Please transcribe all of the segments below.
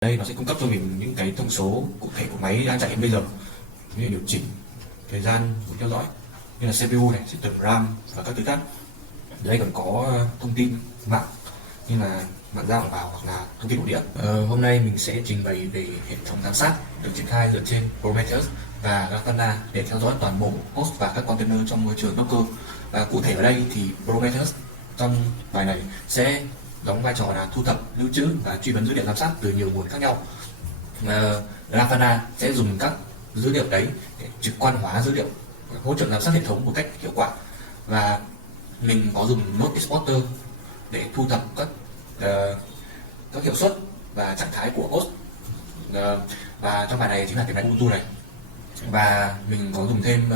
Đây nó sẽ cung cấp cho mình những cái thông số cụ thể của máy đang chạy hiện bây giờ, như là điều chỉnh thời gian của theo dõi, như là CPU này, system RAM và các thứ khác. Đây còn có thông tin mạng như là mạng ra mạng vào hoặc là thông tin nội địa. Hôm nay mình sẽ trình bày về hệ thống giám sát được triển khai dựa trên Prometheus và Grafana để theo dõi toàn bộ host và các container trong môi trường Docker. Và cụ thể ở đây thì Prometheus trong bài này sẽ đóng vai trò là thu thập, lưu trữ và truy vấn dữ liệu giám sát từ nhiều nguồn khác nhau. Grafana sẽ dùng các dữ liệu đấy để trực quan hóa dữ liệu, hỗ trợ giám sát hệ thống một cách hiệu quả. Và mình có dùng Node Exporter để thu thập các hiệu suất và trạng thái của host. Và trong bài này chính là cái máy Ubuntu này. Và mình có dùng thêm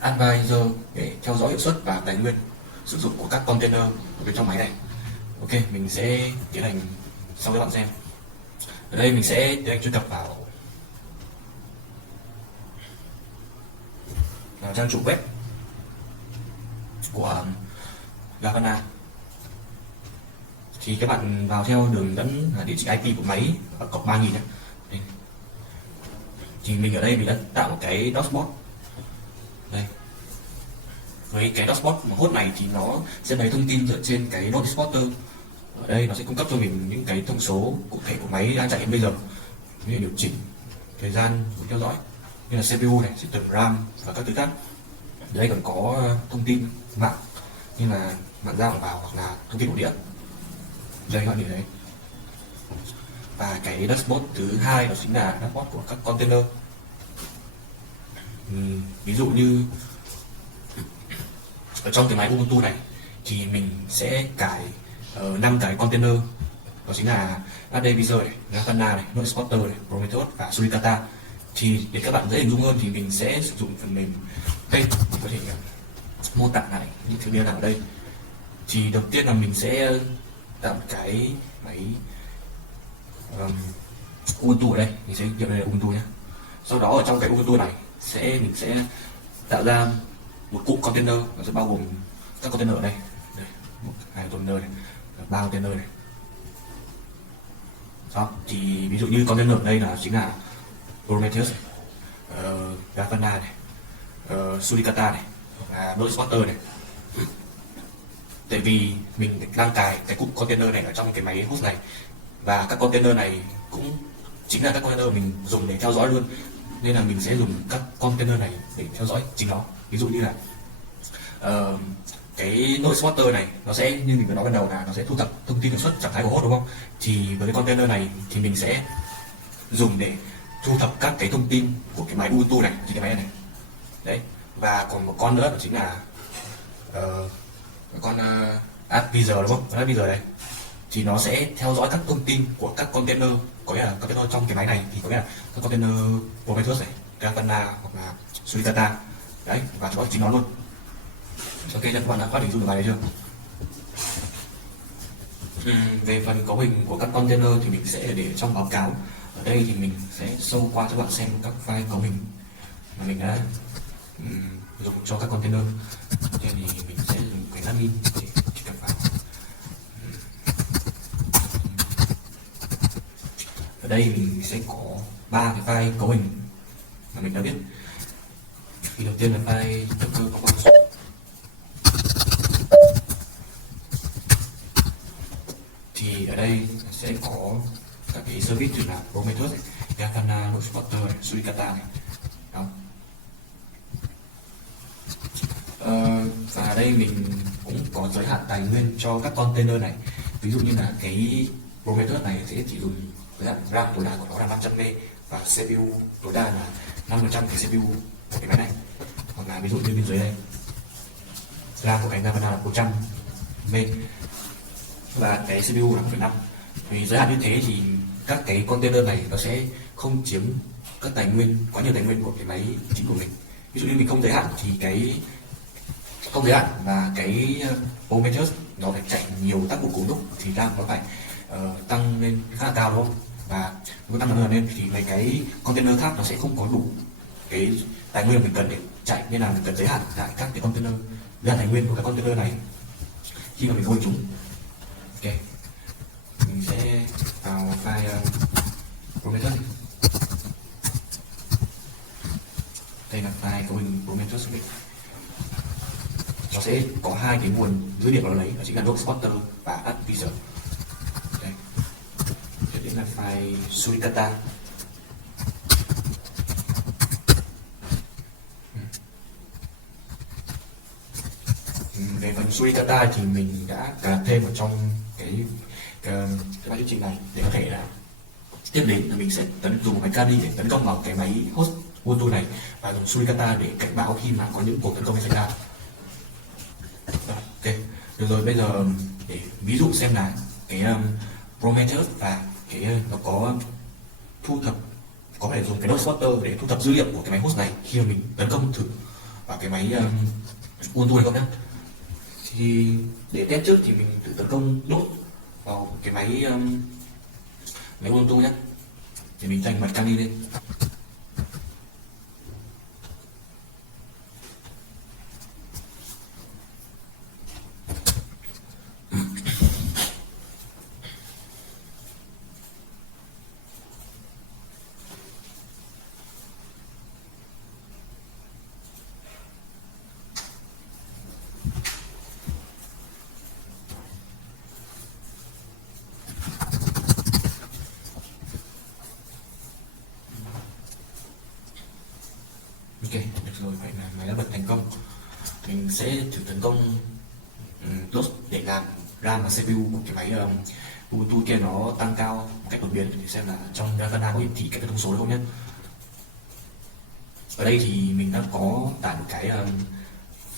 Advisor để theo dõi hiệu suất và tài nguyên sử dụng của các container ở bên trong máy này. Ok, mình sẽ tiến hành sau cho bạn xem. Ở đây mình sẽ tiến hành truy cập vào trang chủ web của Grafana. Thì các bạn vào theo đường dẫn địa chỉ IP của máy ở cọc 3000 nhé. Thì mình ở đây mình đã tạo một cái dashboard đây. Với cái dashboard host này thì nó sẽ lấy thông tin dựa trên cái Node Exporter. Ở đây nó sẽ cung cấp cho mình những cái thông số cụ thể của máy đang chạy hiện bây giờ, như là điều chỉnh thời gian của theo dõi, như là CPU này, system RAM và các thứ khác. Đây còn có thông tin mạng như là mạng ra mạng vào hoặc là thông tin nội địa. Đây các bạn nhìn thấy. Và cái dashboard thứ hai đó chính là dashboard của các container. Ví dụ như ở trong cái máy Ubuntu này thì mình sẽ cài 5 cái container, đó chính là Advisor này, Grafana này, Node Exporter này, Prometheus và Suricata. Thì để các bạn dễ hình dung hơn thì mình sẽ sử dụng phần mềm đây, mình có thể mô tả lại những thứ miêu tả ở đây. Thì đầu tiên là mình sẽ tạo một cái máy Ubuntu ở đây, mình sẽ nhập đây là Ubuntu nhé. Sau đó ở trong cái Ubuntu này mình sẽ tạo ra một cụm container, nó sẽ bao gồm các container ở đây, một hai container này, ba container này. Đó, thì ví dụ như container ở đây là chính là Prometheus, Grafana này, Suricata này, Node Exporter này. Tại vì mình đang cài cái cụm container này ở trong cái máy host này, và các container này cũng chính là các container mình dùng để theo dõi luôn, nên là mình sẽ dùng các container này để theo dõi chính nó. Ví dụ như là cái Node Exporter này nó sẽ, như mình vừa nói ban đầu, là nó sẽ thu thập thông tin hiệu suất, trạng thái của host, đúng không? Thì với cái container này thì mình sẽ dùng để thu thập các cái thông tin của cái máy Ubuntu này, trên cái máy này đấy. Và còn một con nữa đó chính là con Advisor, đúng không? Advisor này thì nó sẽ theo dõi các thông tin của các container, có nghĩa là container trong cái máy này thì có nghĩa là các container Prometheus này, Grafana hoặc là Suricata đấy, và theo dõi chính nó luôn. Ok, các bạn đã phát hình dung được bài này chưa? Về phần cấu hình của các container thì mình sẽ để trong báo cáo. Ở đây thì mình sẽ show qua cho bạn xem các file cấu hình mà mình đã dùng cho các container. Thì mình sẽ dùng cái admin để truy cập vào. Ở đây mình sẽ có 3 cái file cấu hình mà mình đã viết. Thì đầu tiên là file Docker Compose. Thì ở đây sẽ có các cái service như là Prometheus, Grafana, Node Exporter, Suricata này. Đó. Và ở đây mình cũng có giới hạn tài nguyên cho các container này. Ví dụ như là cái Prometheus này sẽ chỉ dùng giới hạn RAM tối đa của nó là 500 MB và CPU tối đa là 5% cái CPU của cái máy này. Hoặc là ví dụ như bên dưới đây, RAM của cái Grafana là 100 MB và cái CPU là 1,5. Vì giới hạn như thế thì các cái container này nó sẽ không chiếm các tài nguyên, quá nhiều tài nguyên của cái máy chính của mình. Ví dụ như mình không giới hạn thì cái không giới hạn và cái Prometheus nó phải chạy nhiều tác vụ cùng lúc thì RAM nó phải tăng lên khá là cao, đúng không? Và nếu tăng lên thì mấy cái container khác nó sẽ không có đủ cái tài nguyên mình cần để chạy, nên là mình cần giới hạn lại các cái container, giới hạn tài nguyên của các container này khi mà mình mua chúng. Ok, mình sẽ vào file Prometheus. Đây là file cấu hình Prometheus của mình. Nó sẽ có hai cái nguồn dữ liệu nó lấy, đó chính là Dog Spotter và AdVisor. Đây. Tiếp đến là file Suricata. Về phần Suricata thì mình đã cài đặt thêm ở trong cái file thuyết trình này để có thể là tiếp đến là mình sẽ dùng một cái Kali để tấn công vào cái máy host Ubuntu này và dùng Suricata để cảnh báo khi mà có những cuộc tấn công xảy ra. Ok, được rồi, bây giờ để ví dụ xem là cái Prometheus và cái nó có thu thập, có thể dùng cái node sorter để thu thập dữ liệu của cái máy host này khi mà mình tấn công thử vào cái máy Ubuntu này không nhé. Thì để test trước thì mình thử tấn công node vào cái máy Ubuntu nhé. Thì mình dành mặt Kali lên. Ok, được rồi, vậy là máy đã bật thành công. Mình sẽ thử tấn công DOS để làm RAM và CPU của cái máy Ubuntu kia nó tăng cao một cách đột biến, để xem là trong Grafana có hiển thị các cái thông số đấy không nhé. Ở đây thì mình đã có tải một cái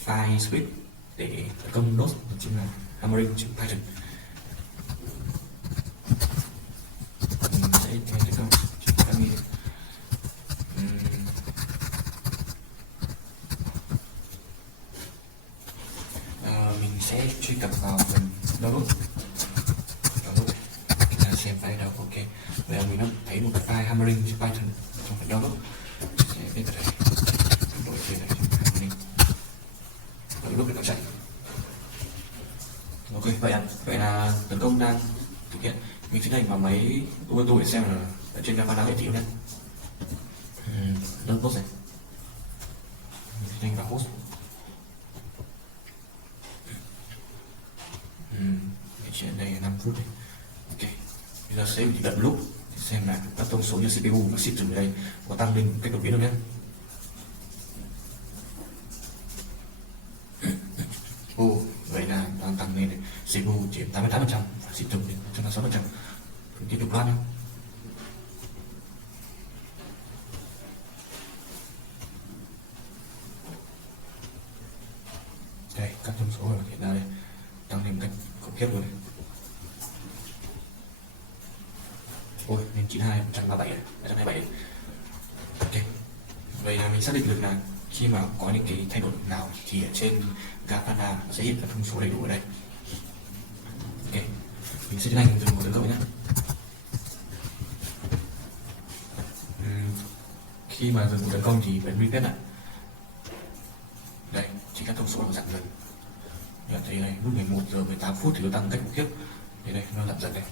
file script để tấn công DOS, chính là hammering.python. Mình sẽ tấn công mình sẽ truy cập vào phần download để xem file đâu. Ok, bây giờ mình đã thấy một cái file hammering.python trong phần download. Sẽ bên đây đổi tên này hammering và lúc để nó chạy. Ok, vậy là tấn công đang thực hiện. Mình sẽ đánh vào máy Ubuntu để xem là ở trên Grafana hiển thị nhé. Đơn post này, mình sẽ đánh vào host. Chuyện đây là 5 phút này. Ok, bây giờ sẽ đợi lúc xem là các thông số như CPU và system ở đây có tăng lên cách đột biến không nhé. Vậy là đang tăng lên này. CPU chiếm 88% và system đến 106%. Mình tiếp tục loát nhé. Đây, các thông số hiện ra đây tăng lên một cách khủng khiếp rồi. Ôi, lên 92, 137 này, 127. Ok, vậy là mình xác định được là khi mà có những cái thay đổi nào thì ở trên Grafana sẽ hiện các thông số đầy đủ ở đây. Ok, mình sẽ tiến hành dùng một tấn công nhé. Khi mà dùng một tấn công thì bấm reset lại. Đây, chính các thông số nó giảm dần. Bạn thấy này, lúc 11 giờ 18 phút thì nó tăng cách khủng khiếp. Thế đây, nó giảm dần đây.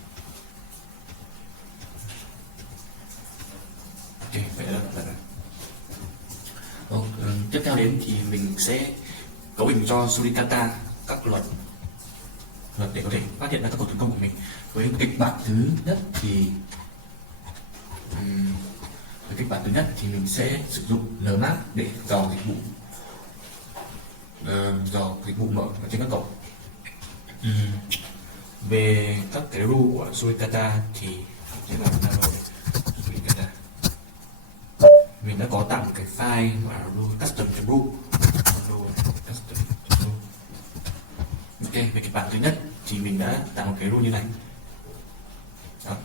Ok, vậy là giảm dần rồi. Tiếp theo đến thì mình sẽ cấu hình cho Suricata các luật để có thể phát hiện ra các cuộc tấn công của mình. Với kịch bản thứ nhất thì mình sẽ sử dụng Nmap để dò dịch vụ mở ở trên các cổng. Về các cái rule của Suricata thì sẽ là Suricata. Mình đã có tặng cái file mà rule custom.rule. Ok, về cái bản thứ nhất thì mình đã tạo một cái rule như này. Đó.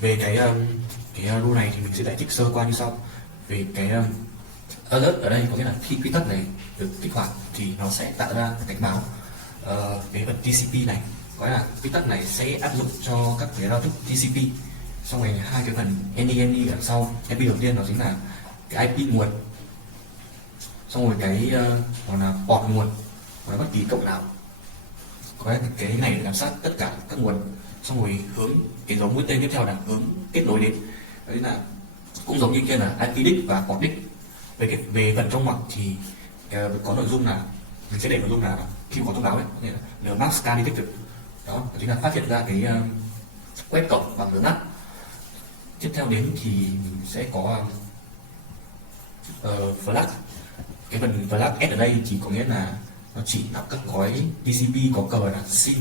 Về cái rule này thì mình sẽ giải thích sơ qua như sau. Về cái alert ở đây có nghĩa là khi quy tắc này được kích hoạt thì nó sẽ tạo ra cảnh báo về phần TCP này. Có nghĩa là quy tắc này sẽ áp dụng cho các cái giao thức TCP. Xong rồi hai cái phần NENE ở sau. IP đầu tiên đó chính là cái IP nguồn. Xong rồi cái gọi là port nguồn, hoặc là bất kỳ cộng nào. Còn quét cái này để giám sát tất cả các nguồn, xong rồi hướng cái dấu mũi tên tiếp theo là hướng kết nối đến. Đấy là cũng giống như kia là IP dict và port dict. Về phần trong ngoặc thì có nội dung là mình sẽ để nội dung là khi có thông báo ấy, có thể là Nmap scan detected, đó chính là phát hiện ra cái quét cổng bằng Nmap. Tiếp theo đến thì mình sẽ có flag. Cái phần flag S ở đây thì có nghĩa là nó chỉ đọc các gói TCP có cờ là SYN.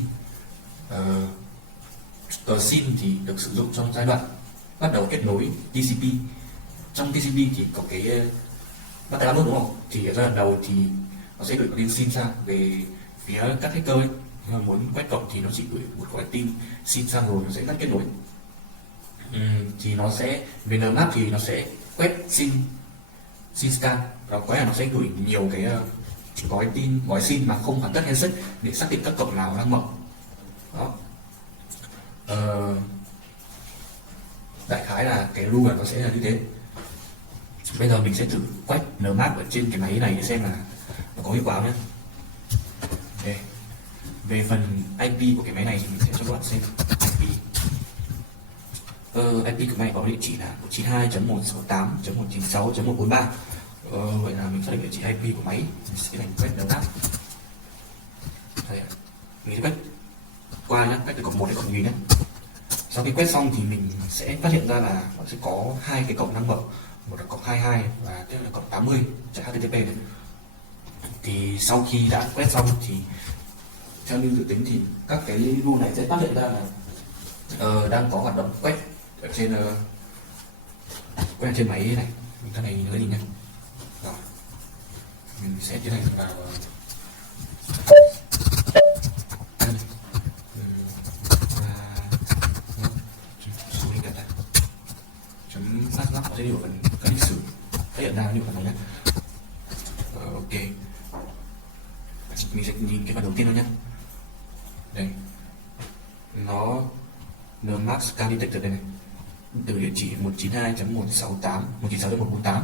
Cờ SYN thì được sử dụng trong giai đoạn bắt đầu kết nối TCP. Trong TCP thì có cái bắt đầu đúng không? Thì ở giai đoạn đầu thì nó sẽ gửi tin SYN sang về phía các hacker ấy. Nếu mà muốn quét cổng thì nó chỉ gửi một gói tin SYN sang rồi nó sẽ ngắt kết nối. Thì nó sẽ về Nmap thì nó sẽ quét SYN scan, và có là nó sẽ gửi nhiều cái gói tin, gói SYN mà không hoàn tất handshake để xác định các cổng nào đang mở. Đó. Đại khái là cái rule nó sẽ là như thế. Bây giờ mình sẽ thử quét Nmap ở trên cái máy này để xem là nó có hiệu quả nhé. Okay. Về phần IP của cái máy này thì mình sẽ cho các bạn xem IP. IP của máy có địa chỉ là 192.168.196.143. Vậy là mình xác định địa chỉ IP của máy. Mình sẽ hành quét Nmap. Mình sẽ quét qua nhé, quét từ cổng 1 đến cổng 1000 nhé. Sau khi quét xong thì mình sẽ phát hiện ra là nó sẽ có hai cái cổng đang mở, một là cổng 22 và tiếp là cổng 80 chạy HTTP này. Thì sau khi đã quét xong thì theo như dự tính thì các cái rule này sẽ phát hiện ra là đang có hoạt động quét ở trên máy này. Mình cái này nhớ gì nhé. Rồi. Mình sẽ tiến hành vào nó sẽ điều phần các lịch sử phát hiện ra như phần này nhé. Ok, mình sẽ nhìn cái phần đầu tiên thôi nhé. Đây, nó Nmap scan detected đây này, từ địa chỉ 192.168.196.148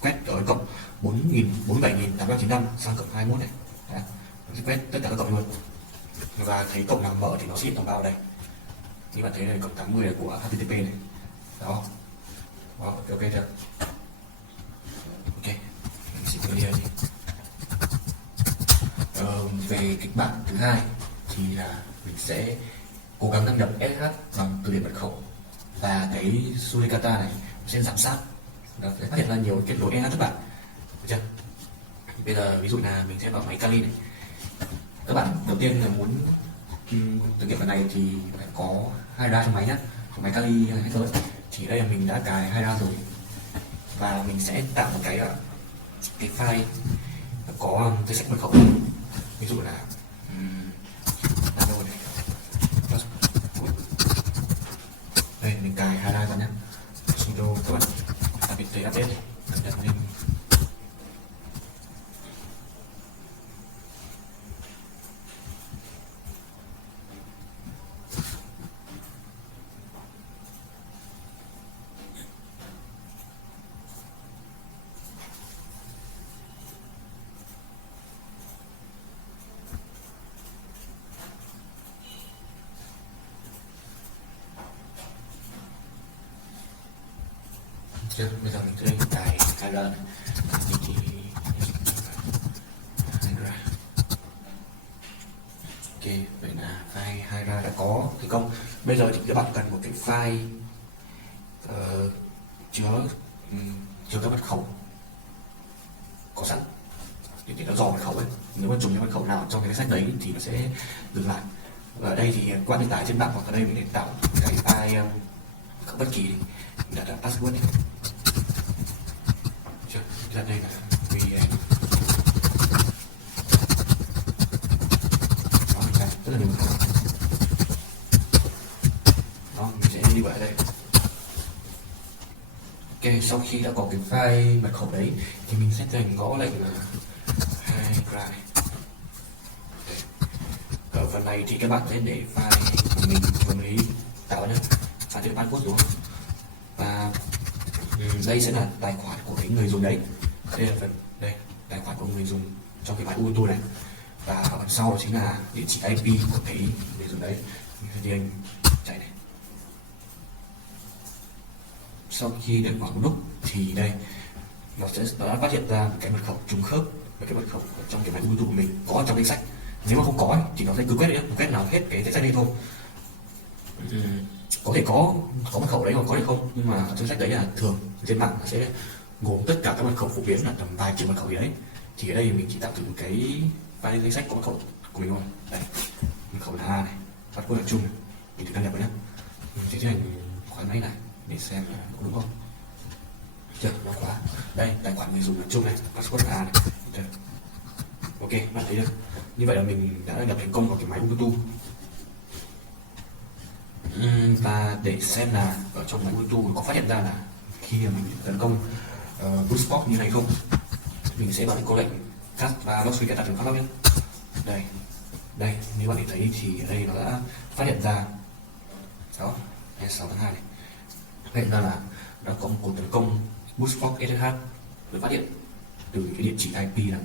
quét ở cổng 47.895 sang cổng 21 này. Đấy, nó sẽ quét tất cả các cổng luôn, và thấy cổng nào mở thì nó sẽ hiện thông báo ở đây. Như bạn thấy này, cổng 80 là của HTTP này. Đó. Wow, ok chưa? Ok, mình sẽ clear đi. Về kịch bản thứ hai thì là mình sẽ cố gắng đăng nhập SSH bằng từ điển mật khẩu, và cái Suricata này sẽ giám sát nó sẽ phát hiện ra nhiều kết nối SSH thất bại. Được chưa? Bây giờ ví dụ là mình sẽ vào máy Kali này. Các bạn đầu tiên là muốn thực hiện phần này thì phải có hai RAM trong máy nhé, trong máy Kali hacker. Thì đây là mình đã cài hai RAM rồi, và mình sẽ tạo một cái file có danh sách mật khẩu. Ví dụ là đây mình cài hai RAM ra nhé. Sudo các bạn apt update cập nhật lên. Chưa, bây giờ mình sẽ cài ra này. Ok, vậy là file hai ra đã có thành công. Bây giờ thì các bạn cần một cái file chứa các mật khẩu có sẵn để nó dò mật khẩu ấy. Nếu mà trùng cái mật khẩu nào trong cái sách đấy thì nó sẽ dừng lại. Và ở đây thì qua tin tải trên mạng hoặc ở đây mình để tạo cái file không bất kỳ, mình đặt là password này. Ra đây là vì đó, mình ra rất là nhiều mật khẩu. Đó, mình sẽ đi vào đây. Ok, sau khi đã có cái file mật khẩu đấy thì mình sẽ tiến hành gõ lệnh là hide. Ở phần này thì các bạn sẽ để file của mình vừa mới tạo nhé, file tên password đúng không? Và đây sẽ là tài khoản của cái người dùng đấy. Đây là phần đây tài khoản của người dùng trong cái máy Ubuntu này. và ở phần sau chính là địa chỉ IP của cái để dùng đấy. Thì anh chạy này. Sau khi được khoảng một lúc thì đây nó đã phát hiện ra cái mật khẩu trùng khớp với cái mật khẩu ở trong cái máy Ubuntu của mình có trong danh sách. Nếu mà không có thì nó sẽ cứ quét đấy, quét nào hết cái danh sách đây thôi. Có thể có mật khẩu đấy hoặc có thể không, nhưng mà trong sách đấy là thường trên mạng nó sẽ gồm tất cả các mật khẩu phổ biến là tầm vài triệu mật khẩu gì đấy. Thì ở đây mình chỉ tạo thử cái file danh sách có mật khẩu của mình thôi. Đây, mật khẩu là A này, password là chung này. Mình thử đăng nhập vào nhé. Mình sẽ tiến hành khoản máy này để xem là có đúng không. Chưa, nó khóa. Đây, tài khoản người dùng là chung này, password là A này. Được. Ok, bạn thấy được. Như vậy là mình đã nhập thành công vào cái máy Ubuntu. Và để xem là ở trong máy Ubuntu có phát hiện ra là khi mà mình tấn công Bootstrap như này không, mình sẽ bật câu lệnh cat và log suy đặt phát nhé. Đây, nếu bạn thấy thì ở đây nó đã phát hiện ra đó, 6 tháng 2 này, phát hiện ra là đã có một cuộc tấn công Bootstrap SSH được phát hiện từ cái địa chỉ IP là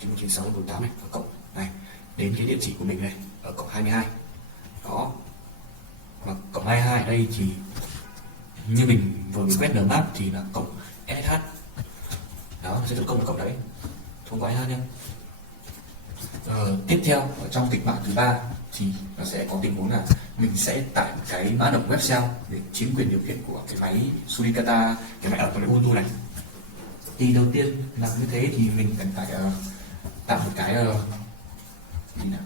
192.168.196.48 này ở cộng này đến cái địa chỉ của mình này ở cộng 22 đó. Và cộng 22 ở đây thì như mình vừa mới quét nmap thì là cộng SSH đó, sẽ tấn công vào cộng đấy thông qua SSH nhé. Tiếp theo ở trong kịch bản thứ ba thì nó sẽ có tình huống là mình sẽ tải một cái mã độc web shell để chiếm quyền điều khiển của cái máy Suricata, cái máy ở cái máy Ubuntu này. Thì đầu tiên làm như thế thì mình cần phải tạo một cái gì nào?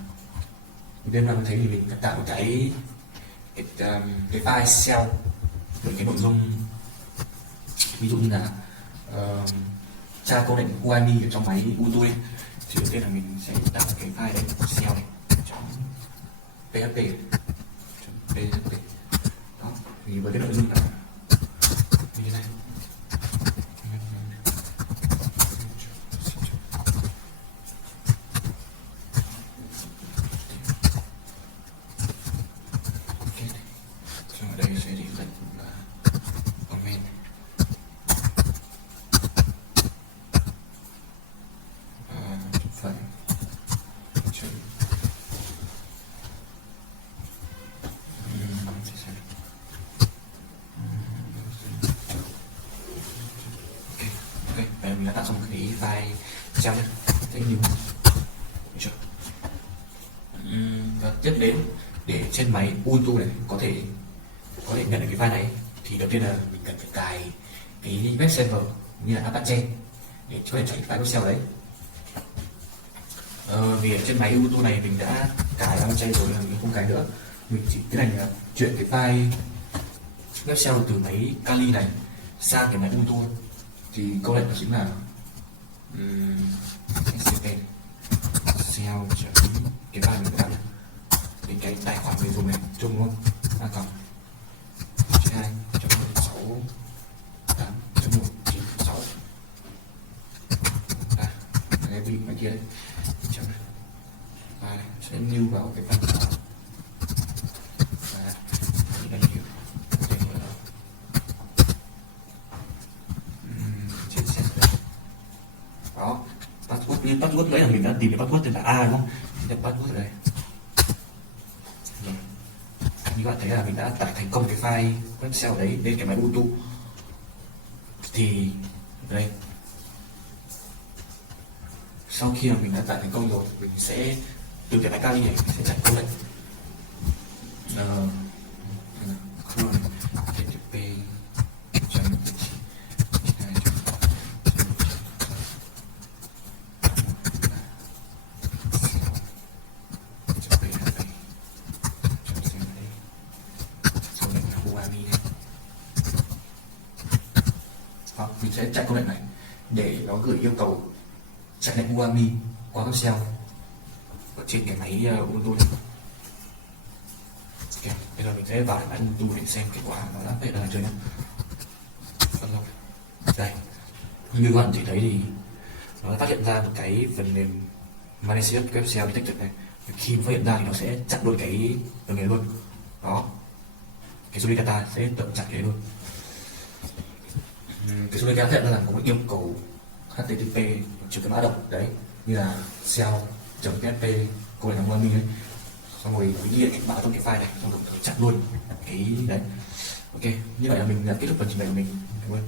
Đầu tiên làm như thế thì mình cần tạo một cái file shell với cái nội dung ví dụ như là tra câu lệnh UIMI ở trong máy Ubuntu này. Thì đầu tiên là mình sẽ tạo cái file đấy shell này .php đó, thì với cái nội dung là như thế này. Ở đây sẽ để lệnh là comment phần mình đã tạo xong cái file shell nhé, thấy nhiều chưa? Và tiếp đến để trên máy Ubuntu này có thể nhận được cái file này thì đầu tiên là mình cần phải cài cái web server như là Apache để có thể chạy file web shell đấy. Vì ở trên máy Ubuntu này mình đã cài Apache rồi là mình không cài nữa, mình chỉ tiến hành chuyển cái file web shell từ máy Kali này sang cái máy Ubuntu. Thì câu lệnh chính là scp shell cái file mình đã đến cái tài khoản người dùng này chung đúng không, a cộng 2.6.8.196 cái bị ngoài kia đấy và sẽ lưu vào cái phần đó và đây hiểu trên set đó. Password như password đấy là mình đã tìm được password tên là A đúng không, nhập password ở đây. Như bạn thấy là mình đã tải thành công cái file web shell đấy lên cái máy Ubuntu. Thì đây, sau khi mà mình đã tải thành công rồi, mình sẽ từ cái máy Kali này mình sẽ chạy câu lệnh mình sẽ chạy câu lệnh này để nó gửi yêu cầu chạy lệnh UAMI qua web shell ở trên cái máy Ubuntu này. Ok, bây giờ mình sẽ vào máy Ubuntu để xem kết quả nó đã là chưa nhé. Đây, như các bạn chỉ thấy thì nó đã phát hiện ra một cái phần mềm malicious web shell detected này. Khi phát hiện ra thì nó sẽ chặn luôn cái phần mềm luôn. Đó, cái Suricata sẽ tự chặn cái luôn. Cái Suricata phát hiện ra là có một yêu cầu HTTP trừ cái mã độc đấy như là sell.php cô là learning ấy, xong rồi ghi lại kết mã trong cái file này, xong rồi chặn luôn cái đấy. Ok, như vậy là mình đã kết thúc phần trình bày của mình. Cảm ơn.